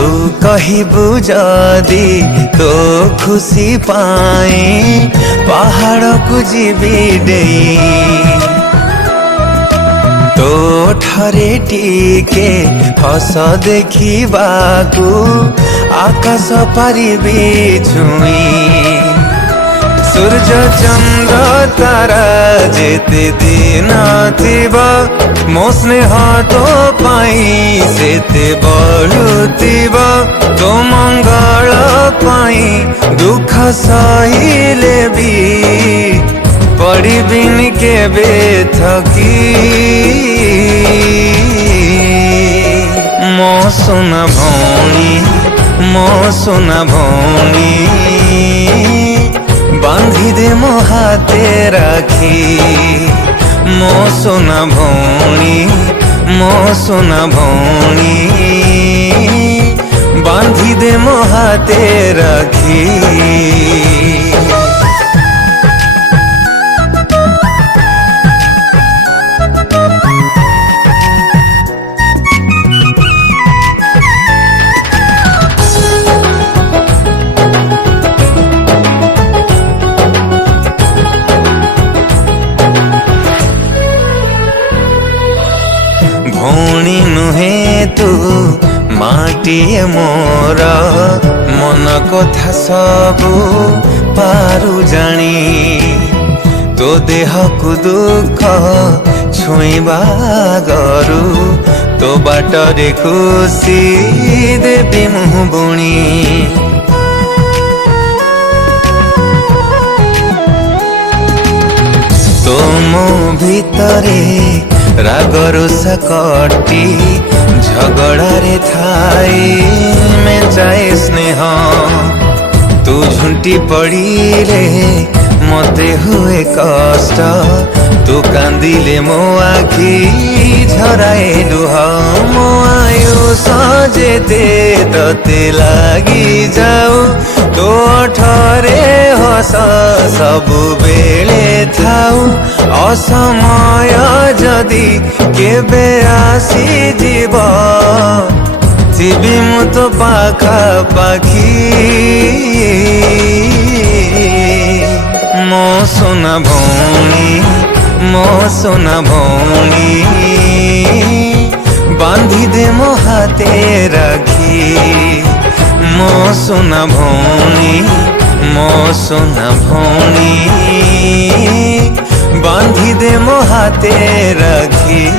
तू कहबू जदि तो खुशी पाए पहाड़ को जीवी डेई तो ठरे टीके हस देखिबाकू आकाश पारिबी छुई सूर्य चंद्र तारा जेते दिन थिबा मो स्नेह तो पाई सेते बढुथिबा तो मंगल पाई दुख सहिले भी पड़िबिनि केबे थकी मो सुना भौणी मो सुना भौणी बांधी दे मो हाथे राखी मो सुना भौणी मो सुना भौणी बांधी दे मो हाथे राखी भौणी नुहे तू माटिए मोर मन कथा सबू पारु जानी तो देह को दुख छुईबा गरु तो बाटरे खुशी देवी मुह बुणी तुम भितरे रागरुषा कटी झगड़ारे थाई में जाए स्नेह तू झुंटी पड़ी रे मते हुए कष्ट तू कांदिले मो आखी झराए लुह मो आयुष जेते तते लागी जाऊ तो ठरे हस सबु बेले थाऊ असमय जदि केबे आसी जीव जीवी मु तो पाखा पाखी मो सुना भौणी मो सुना भौणी बांधी दे मो हाथे राखी मो सुना भौणी मो सुना भौणी बांधी दे मो हाथे राखी।